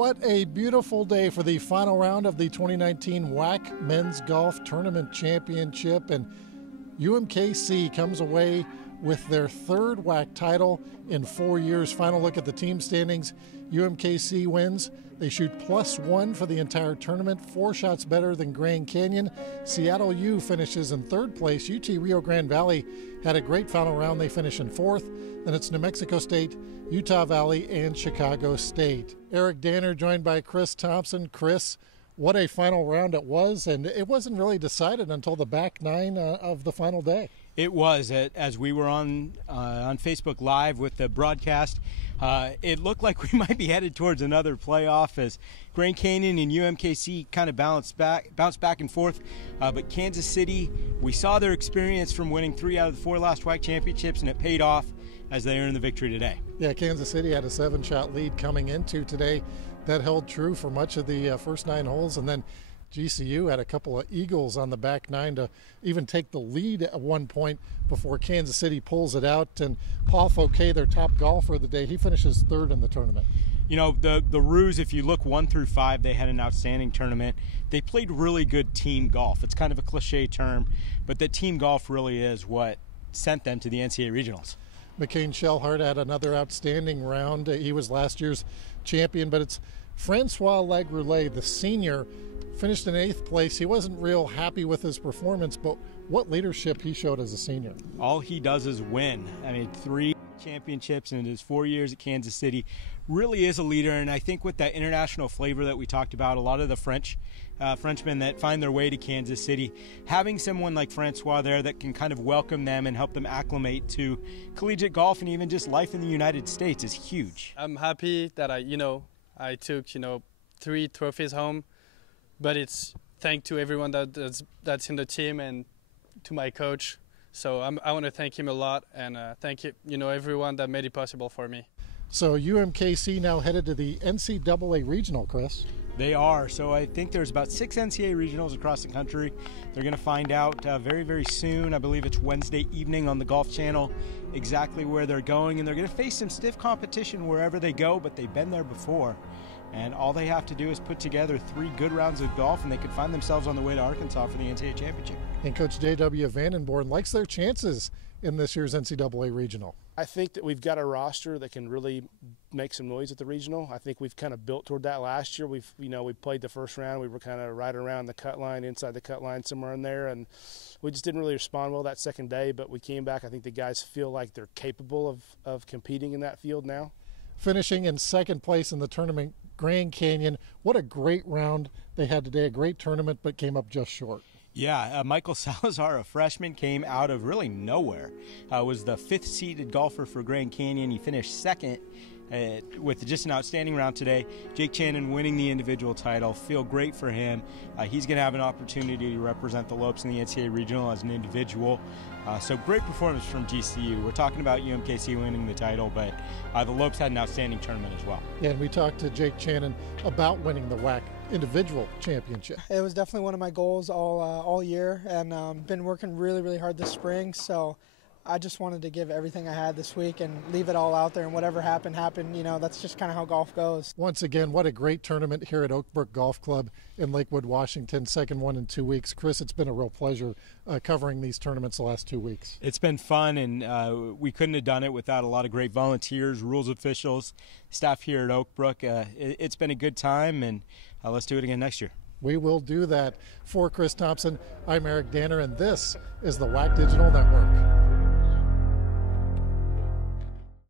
What a beautiful day for the final round of the 2019 WAC Men's Golf Tournament Championship, and UMKC comes away with their third WAC title in 4 years. Final look at the team standings. UMKC wins. They shoot +1 for the entire tournament, 4 shots better than Grand Canyon. Seattle U finishes in third place. UT Rio Grande Valley had a great final round. They finish in fourth. Then it's New Mexico State, Utah Valley, and Chicago State. Eric Danner joined by Chris Thompson. Chris, what a final round it was, and it wasn't really decided until the back nine of the final day. It was. As we were on Facebook Live with the broadcast, it looked like we might be headed towards another playoff as Grand Canyon and UMKC kind of bounced back and forth. But Kansas City, we saw their experience from winning 3 out of the 4 last WAC championships, and it paid off as they earned the victory today. Yeah, Kansas City had a 7-shot lead coming into today. That held true for much of the first 9 holes, and then GCU had a couple of eagles on the back nine to even take the lead at one point before Kansas City pulls it out. And Paul Fouquet, their top golfer of the day, he finishes third in the tournament. You know, the Roos, if you look 1 through 5, they had an outstanding tournament. They played really good team golf. It's kind of a cliche term, but that team golf really is what sent them to the NCAA Regionals. McCain Shellhart had another outstanding round. He was last year's champion, but it's Francois Lagrullet, the senior, finished in 8th place. He wasn't real happy with his performance, but what leadership he showed as a senior. All he does is win. I mean, 3 championships in his 4 years at Kansas City. Really is a leader, and I think with that international flavor that we talked about, a lot of the Frenchmen that find their way to Kansas City, having someone like Francois there that can kind of welcome them and help them acclimate to collegiate golf and even just life in the United States is huge. I'm happy that I took 3 trophies home, but it's thanks to everyone that's in the team and to my coach. So I want to thank him a lot, and thank everyone that made it possible for me. So UMKC now headed to the NCAA Regional, Chris. They are. So I think there's about 6 NCAA Regionals across the country. They're going to find out very, very soon. I believe it's Wednesday evening on the Golf Channel exactly where they're going, and they're going to face some stiff competition wherever they go, but they've been there before. And all they have to do is put together 3 good rounds of golf, and they could find themselves on the way to Arkansas for the NCAA Championship. And Coach J.W. Vandenborn likes their chances in this year's NCAA Regional. I think that we've got a roster that can really make some noise at the regional. I think we've kind of built toward that last year. We played the first round. We were kind of right around the cut line, inside the cut line, somewhere in there, and we just didn't really respond well that second day. But we came back. I think the guys feel like they're capable of competing in that field now. Finishing in 2nd place in the tournament, Grand Canyon. What a great round they had today. A great tournament, but came up just short. Yeah, Michael Salazar, a freshman, came out of really nowhere. Was the 5th seeded golfer for Grand Canyon. He finished 2nd with just an outstanding round today. Jake Channon winning the individual title. Feel great for him. He's going to have an opportunity to represent the Lopes in the NCAA Regional as an individual. So great performance from GCU. We're talking about UMKC winning the title, but the Lopes had an outstanding tournament as well. Yeah, and we talked to Jake Channon about winning the WAC individual championship. It was definitely one of my goals all year, and been working really, really hard this spring. So I just wanted to give everything I had this week and leave it all out there, and whatever happened. That's just kind of how golf goes. Once again, what a great tournament here at Oakbrook Golf Club in Lakewood, Washington. 2nd one in 2 weeks. Chris, it's been a real pleasure covering these tournaments the last 2 weeks. It's been fun, and we couldn't have done it without a lot of great volunteers, rules officials, staff here at Oakbrook. It's been a good time, and let's do it again next year. We will do that. For Chris Thompson, I'm Eric Danner, and this is the WAC Digital Network.